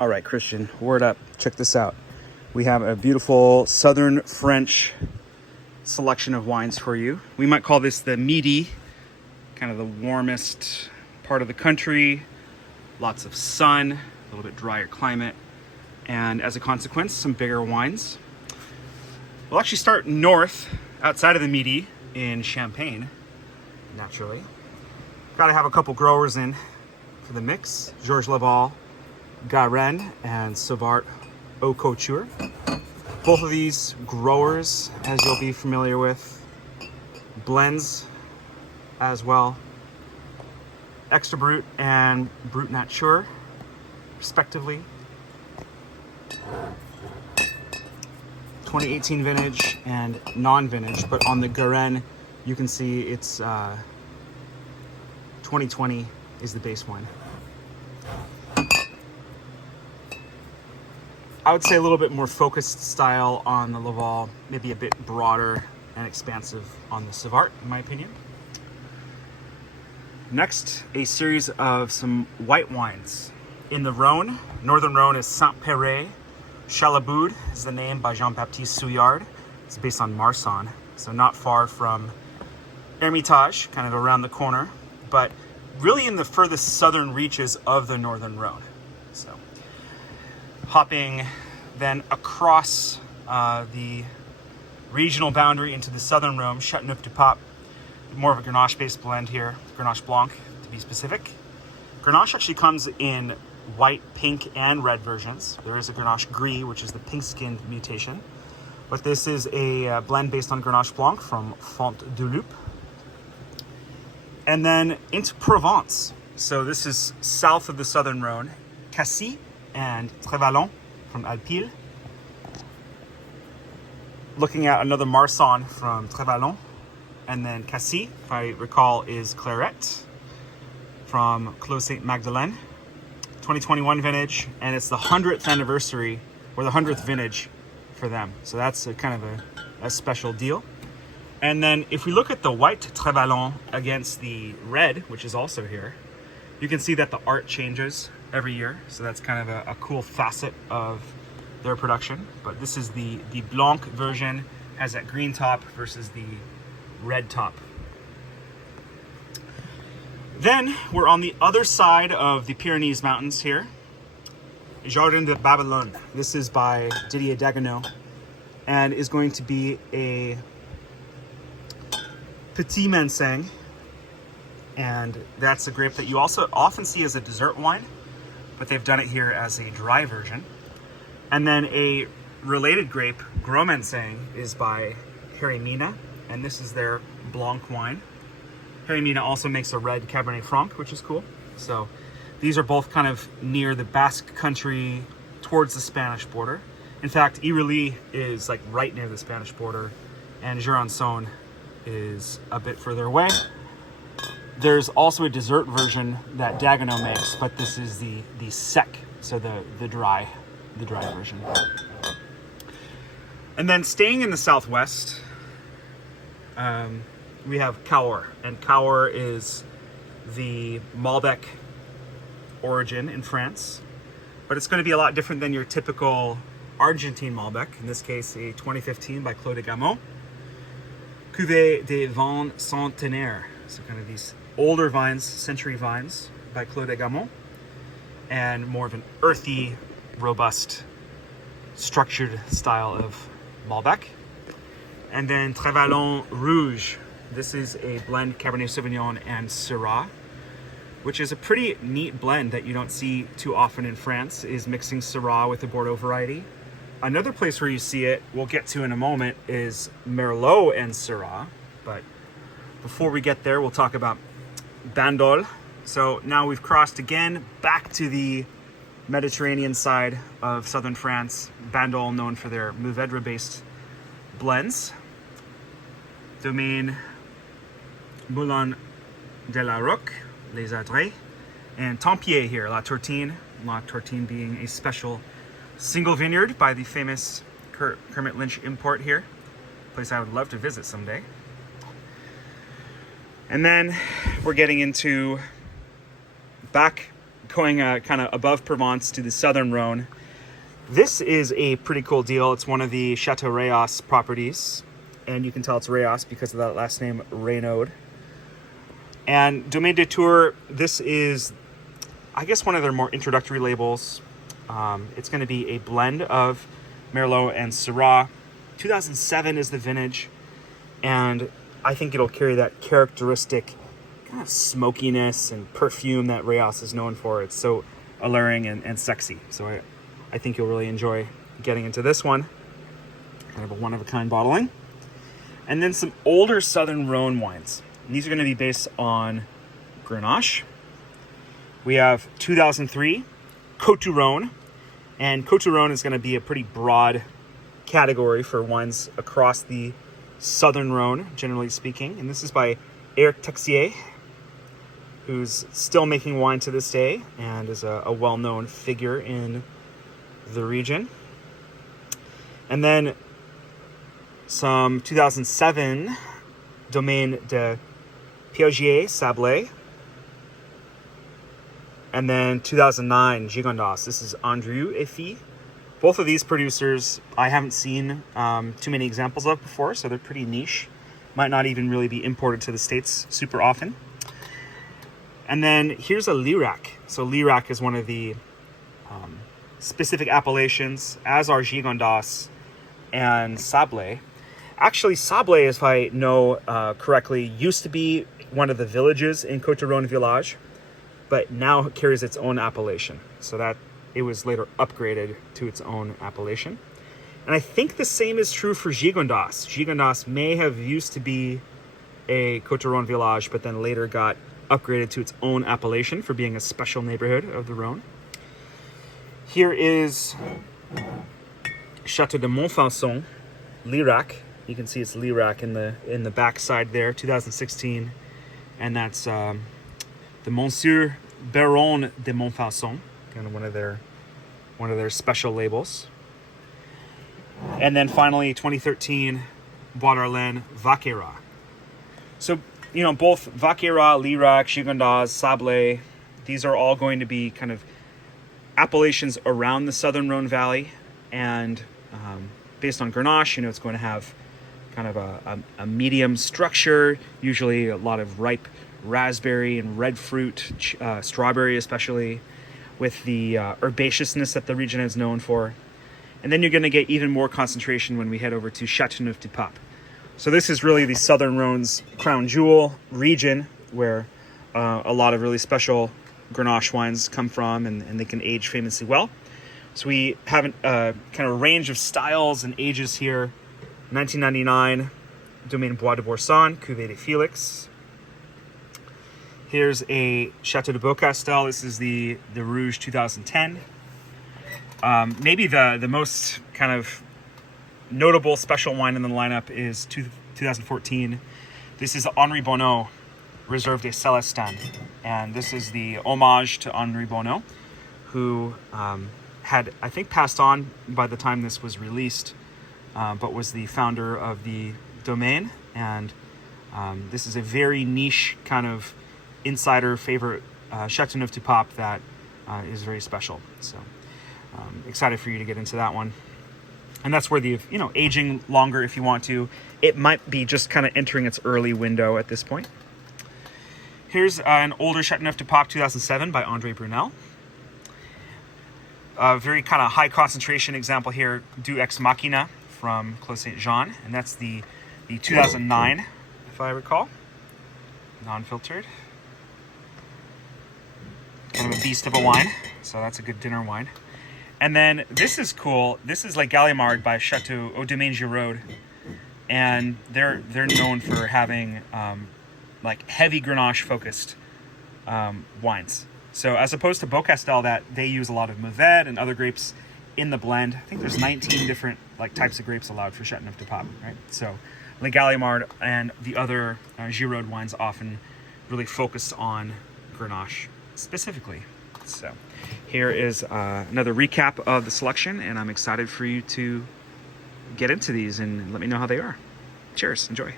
All right, Kristjan, word up. Check this out. We have a beautiful Southern French selection of wines for you. We might call this the Midi, kind of the warmest part of the country. Lots of sun, a little bit drier climate, and as a consequence, some bigger wines. We'll actually start north, outside of the Midi, in Champagne, naturally. Got to have a couple growers in for the mix. Georges Laval, Garenne, and Sauvart Eau Couture. Both of these growers, as you'll be familiar with, blends as well. Extra Brut and Brut Nature, respectively. 2018 vintage and non-vintage, but on the Garenne, you can see it's 2020 is the base wine. I would say a little bit more focused style on the Laval, maybe a bit broader and expansive on the Sauvart, in my opinion. Next, a series of some white wines. In the Rhône, Northern Rhône is Saint-Péray. Chalaboud is the name by Jean-Baptiste Souillard. It's based on Marsanne, so not far from Hermitage, kind of around the corner, but really in the furthest southern reaches of the Northern Rhône. So, hopping then across the regional boundary into the southern Rhône, Châteauneuf-du-Pape, more of a Grenache-based blend here, Grenache Blanc to be specific. Grenache actually comes in white, pink, and red versions. There is a Grenache Gris, which is the pink-skinned mutation. But this is a blend based on Grenache Blanc from Font du Loup. And then into Provence. So this is south of the southern Rhône. Cassis and Trévalon from Alpilles. Looking at another Marsanne from Trévalon. And then Cassis, if I recall, is Clairette from Clos Sainte-Magdeleine. 2021 vintage, and it's the 100th anniversary, or the 100th vintage for them. So that's a kind of a special deal. And then if we look at the white Trévalon against the red, which is also here, you can see that the art changes every year. So that's kind of a cool facet of their production. But this is the Blanc version, has that green top versus the red top. Then we're on the other side of the Pyrenees Mountains here. Jardin de Babylone. This is by Didier Dagenot and is going to be a Petit Manseng. And that's a grape that you also often see as a dessert wine, but they've done it here as a dry version. And then a related grape, Gros Manseng, is by Harry Mina, and this is their Blanc wine. Harry Mina also makes a red Cabernet Franc, which is cool. So these are both kind of near the Basque country, towards the Spanish border. In fact, Ireli is like right near the Spanish border, and Jurançon is a bit further away. There's also a dessert version that Dagenot makes, but this is the sec, so the dry version. And then staying in the southwest, we have Cahors, and Cahors is the Malbec origin in France, but it's going to be a lot different than your typical Argentine Malbec. In this case, a 2015 by Clos de Gamot. Cuvée des Vins Centenaires, so kind of these older vines, century vines by Clos de Gamot, and more of an earthy, robust, structured style of Malbec. And then Trévalon Rouge. This is a blend Cabernet Sauvignon and Syrah, which is a pretty neat blend that you don't see too often in France, is mixing Syrah with the Bordeaux variety. Another place where you see it, we'll get to in a moment, is Merlot and Syrah. But before we get there, we'll talk about Bandol. So now we've crossed again back to the Mediterranean side of southern France. Bandol, known for their Mourvedre-based blends. Domaine Moulin de la Roque, Les Adrets, and Tempier here, La Tortine. La Tortine being a special single vineyard by the famous Kermit Lynch import here. A place I would love to visit someday. And then we're getting into back going kind of above Provence to the southern Rhône. This is a pretty cool deal. It's one of the Chateau Rayos properties, and you can tell it's Rayos because of that last name, Raynaud. And Domaine de Tours, this is, I guess, one of their more introductory labels. It's going to be a blend of Merlot and Syrah. 2007 is the vintage, and I think it'll carry that characteristic kind of smokiness and perfume that Rayos is known for. It's so alluring and sexy. So I think you'll really enjoy getting into this one. Kind of a one-of-a-kind bottling. And then some older Southern Rhône wines. And these are going to be based on Grenache. We have 2003 Côte du Rhône. And Côte du Rhône is going to be a pretty broad category for wines across the Southern Rhône, generally speaking. And this is by Eric Texier, who's still making wine to this day and is a well-known figure in the region. And then some 2007 Domaine de Piaget Sablé. And then 2009 Gigondas. This is Andrew et Fils. Both of these producers I haven't seen too many examples of before, so they're pretty niche. Might not even really be imported to the States super often. And then here's a Lirac. So Lirac is one of the specific appellations, as are Gigondas and Sablé. Actually, Sablé, if I know correctly, used to be one of the villages in Côte du Rhône Village, but now it carries its own appellation. So that it was later upgraded to its own appellation. And I think the same is true for Gigondas. Gigondas may have used to be a Côte du Rhône Village, but then later got upgraded to its own appellation for being a special neighborhood of the Rhône. Here is Chateau de Montfaucon, Lirac. You can see it's Lirac in the back side there, 2016. And that's the Monsieur Baron de Montfaucon, kind of one of their special labels. And then finally, 2013, Bois d'Arlaine Vaquera. So, you know, both Vaquera, Lirac, Gigondas, Sablé, these are all going to be kind of appellations around the Southern Rhône Valley. And based on Grenache, you know, it's going to have kind of a medium structure, usually a lot of ripe raspberry and red fruit, strawberry especially, with the herbaceousness that the region is known for. And then you're going to get even more concentration when we head over to Châteauneuf-du-Pape. So this is really the Southern Rhone's crown jewel region, where a lot of really special Grenache wines come from, and they can age famously well. So we have a kind of range of styles and ages here. 1999, Domaine Bois de Boursan, Cuvée de Félix. Here's a Chateau de Beaucastel. This is the Rouge 2010. Maybe the most kind of notable special wine in the lineup is 2014. This is Henri Bonneau, Reserve de Célestin. And this is the homage to Henri Bonneau, who had, I think, passed on by the time this was released, but was the founder of the domain. And this is a very niche kind of insider favorite Châteauneuf-du-Pape that is very special. So excited for you to get into that one. And that's where the, you know, aging longer if you want to. It might be just kind of entering its early window at this point. Here's an older Châteauneuf-du-Pape 2007 by André Brunel. A very kind of high concentration example here, Du Ex Machina from Clos Saint-Jean. And that's the 2009, if I recall. Non-filtered. Kind of a beast of a wine. So that's a good dinner wine. And then this is cool. This is like Gallimard by Chateau au Domaine Giraud. And they're known for having like heavy Grenache focused wines. So as opposed to Beaucastel, that they use a lot of Mourvedre and other grapes in the blend. I think there's 19 different like types of grapes allowed for Châteauneuf-du-Pape, right? So Le Gallimard and the other Giraud wines often really focus on Grenache specifically. So here is another recap of the selection, and I'm excited for you to get into these and let me know how they are. Cheers, enjoy.